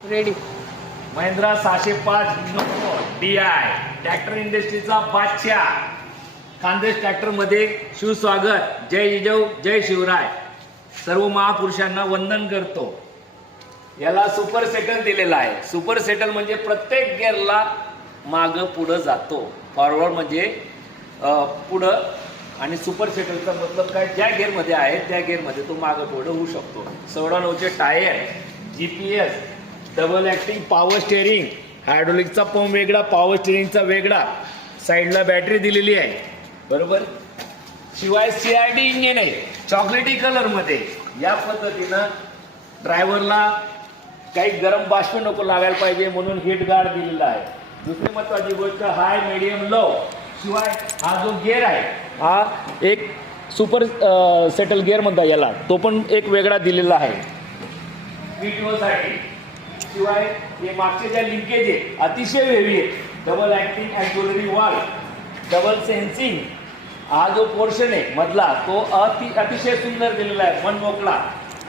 Ready. Mahindra 605 DI tractor इंडस्ट्रीचा बादशाह Khandesh tractor मध्ये शिवस्वागत. जय जिजाऊ जय शिवराय. सर्व महापुरुषांना वंदन करतो. याला सुपर सेटल दिलेला आहे. सुपर सेटल म्हणजे प्रत्येक गिअरला माग पुढं जातो. फॉरवर्ड म्हणजे पुढं, आणि सुपर सेटलचा मतलब काय, ज्या गिअरमध्ये आहे त्या गिअरमध्ये तो मागं पुढं होऊ शकतो. 16/9चे tyre, GPS, double acting power steering, हायड्रोलिकचा पंप वेगळा, पॉवर स्टेअरिंगचा वेगळा, साईडला बॅटरी दिलेली आहे बरोबर. शिवाय CRD इंजिन आहे चॉकलेटी कलरमध्ये. या पद्धतीनं ड्रायव्हरला काही गरम बाष्प नको लागायला पाहिजे म्हणून हीट गार्ड दिलेला आहे. दुसरी महत्त्वाची गोष्ट, हाय मीडियम लो. शिवाय हा जो गिअर आहे हा एक सुपर सेटल गिअर म्हणता याला, तो पण एक वेगळा दिलेला आहे PTOसाठी. शिवाय हे मागचे ज्या लिंकेज आहे अतिशय हेवी आहे. Double acting auxiliary valve, double sensing. हा जो पोर्शन आहे मधला तो अतिशय सुंदर दिलेला आहे, मन मोकळा.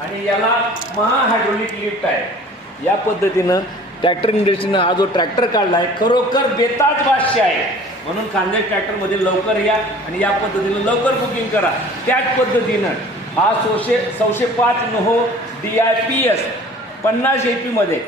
आणि याला महा हायड्रोलिक लिफ्ट आहे. या पद्धतीनं ट्रॅक्टर इंडस्ट्रीनं हा जो ट्रॅक्टर काढला आहे खरोखर बेताज बादशाह आहे. म्हणून खानदेश ट्रॅक्टरमध्ये लवकर या आणि या पद्धतीनं लवकर बुकिंग करा. त्याच पद्धतीनं हा 605 DI PS 50 AP मध्ये